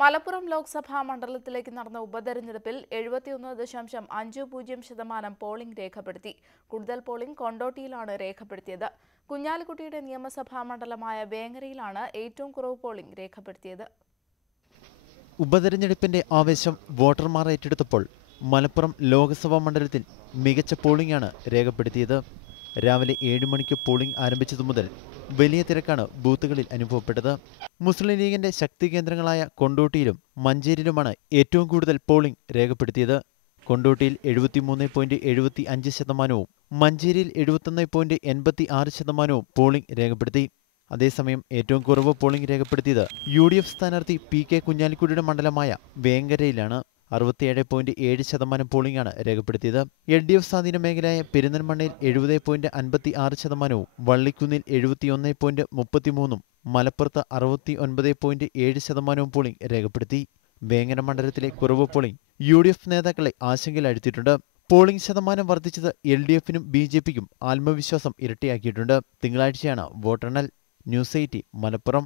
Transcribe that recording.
മലപ്പുറം ലോക്സഭാ മണ്ഡലത്തിലേക്ക് നടന്ന ഉപതെരഞ്ഞെടുപ്പിൽ എഴുപത്തിയൊന്ന് ദശാംശം അഞ്ച് പൂജ്യം ശതമാനം പോളിംഗ് രേഖപ്പെടുത്തി. കൂടുതൽ പോളിംഗ് കൊണ്ടോട്ടിയിലാണ് രേഖപ്പെടുത്തിയത്. കുഞ്ഞാലിക്കുട്ടിയുടെ നിയമസഭാ മണ്ഡലമായ വേങ്ങരയിലാണ് ഏറ്റവും കുറവ് പോളിംഗ് രേഖപ്പെടുത്തിയത്. ഉപതെരഞ്ഞെടുപ്പിന്റെ ആവേശം വോട്ടർമാർ ഏറ്റെടുത്തപ്പോൾ മലപ്പുറം ലോക്സഭാ മണ്ഡലത്തിൽ മികച്ച പോളിംഗാണ് രേഖപ്പെടുത്തിയത്. രാവിലെ ഏഴ് മണിക്ക് പോളിംഗ് ആരംഭിച്ചതു മുതൽ വലിയ തിരക്കാണ് ബൂത്തുകളിൽ അനുഭവപ്പെട്ടത്. മുസ്ലിം ലീഗിന്റെ ശക്തി കേന്ദ്രങ്ങളായ കൊണ്ടോട്ടിയിലും മഞ്ചേരിയിലുമാണ് ഏറ്റവും കൂടുതൽ പോളിംഗ് രേഖപ്പെടുത്തിയത്. കൊണ്ടോട്ടിയിൽ എഴുപത്തിമൂന്ന് പോയിന്റ് എഴുപത്തി അഞ്ച് ശതമാനവും മഞ്ചേരിയിൽ എഴുപത്തൊന്ന് പോയിന്റ് എൺപത്തി ആറ് ശതമാനവും പോളിംഗ് രേഖപ്പെടുത്തി. അതേസമയം ഏറ്റവും കുറവ് പോളിംഗ് രേഖപ്പെടുത്തിയത് യു ഡി എഫ് സ്ഥാനാർത്ഥി പി കെ കുഞ്ഞാലിക്കുട്ടിയുടെ മണ്ഡലമായ വേങ്ങരയിലാണ്. അറുപത്തിയേഴ് പോയിന്റ് ഏഴ് ശതമാനം പോളിംഗാണ് രേഖപ്പെടുത്തിയത്. എൽ ഡി എഫ് സ്വാധീന മേഖലയായ പെരുന്തൽമണ്ണയിൽ എഴുപത് പോയിന്റ് അൻപത്തി ആറ് ശതമാനവും വള്ളിക്കുന്നിൽ എഴുപത്തിയൊന്ന് പോയിന്റ് മുപ്പത്തിമൂന്നും മലപ്പുറത്ത് അറുപത്തി ഒൻപത് പോയിന്റ് ഏഴ് ശതമാനവും പോളിംഗ് രേഖപ്പെടുത്തി. വേങ്ങര മണ്ഡലത്തിലെ കുറവ് പോളിംഗ് യു ഡി എഫ് നേതാക്കളെ ആശങ്കയിലാഴ്ത്തിയിട്ടുണ്ട്. പോളിംഗ് ശതമാനം വർദ്ധിച്ചത് എൽ ഡി എഫിനും ബി ജെ പിക്കും ആത്മവിശ്വാസം ഇരട്ടിയാക്കിയിട്ടുണ്ട്. തിങ്കളാഴ്ചയാണ് വോട്ടെണ്ണൽ. News eighty Malappuram.